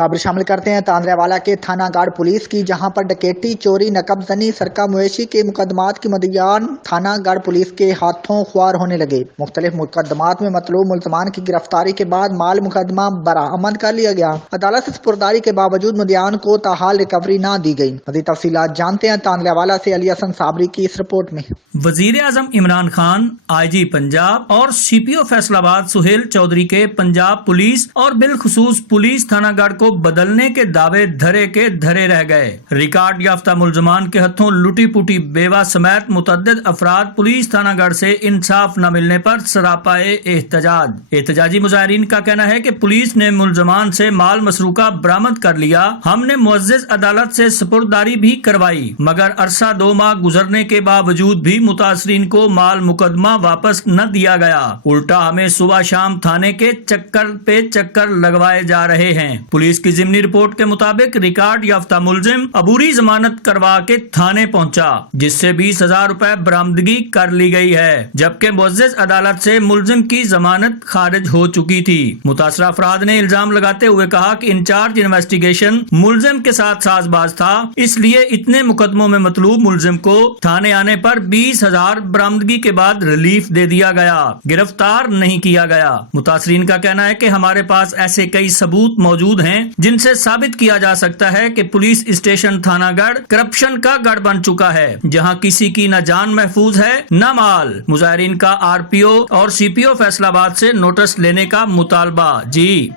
खबर शामिल करते हैं तांद्रावाला के थाना गाड़ पुलिस की, जहां पर डकैती, चोरी, नकब जनी, सरका मवेशी के मुकदमात की मदियान थाना गाड़ पुलिस के हाथों ख्वार होने लगे। मुख्तलिफ मुकदमात में मतलूब मुलजमान की गिरफ्तारी के बाद माल मुकदमा बरामद कर लिया गया। अदालत से सपुर्दारी के बावजूद मदियान को ताहाल रिकवरी न दी गई। मज़ीद तफसीलात जानते हैं तांद्रावाला से अली हसन साबरी की इस रिपोर्ट में। वजीर आजम इमरान खान, IG पंजाब और CPO फैसलाबाद सुहेल चौधरी के पंजाब पुलिस और बिलखुसूस पुलिस थाना गाड़ को बदलने के दावे धरे के धरे रह गए। रिकॉर्ड याफ्ता मुलजमान के हथों लुटी पुटी बेवा समेत मुतअद्दिद अफराद पुलिस थाना गाड़ से इंसाफ न मिलने पर सरापाए एहतजाज। एहतजाजी मुजाहिरीन का कहना है कि पुलिस ने मुलजमान से माल मसरूका बरामद कर लिया। हमने मुअज्जिज अदालत से सपुर्दारी भी करवाई, मगर अरसा 2 माह गुजरने के बावजूद भी मुतासरीन को माल मुकदमा वापस न दिया गया। उल्टा हमें सुबह शाम थाने के चक्कर पे चक्कर लगवाए जा रहे हैं। पुलिस की ज़िमनी रिपोर्ट के मुताबिक रिकॉर्ड याफ्ता मुलजिम अबूरी जमानत करवा के थाने पहुंचा, जिससे 20,000 रुपए बरामदगी कर ली गई है, जबकि मुअज्जिज अदालत से मुलजिम की जमानत खारिज हो चुकी थी। मुतासरा अफराद ने इल्जाम लगाते हुए कहा कि इंचार्ज इन्वेस्टिगेशन मुलजिम के साथ साजबाज था, इसलिए इतने मुकदमों में मतलूब मुलजिम को थाने आने पर 20,000 बरामदगी के बाद रिलीफ दे दिया गया, गिरफ्तार नहीं किया गया। मुतासरीन का कहना है कि हमारे पास ऐसे कई सबूत मौजूद हैं जिनसे साबित किया जा सकता है कि पुलिस स्टेशन थानागढ़ करप्शन का गढ़ बन चुका है, जहां किसी की न जान महफूज है न माल। मुजाहिरीन का RPO और CPO फैसलाबाद से नोटिस लेने का मुतालबा। जी।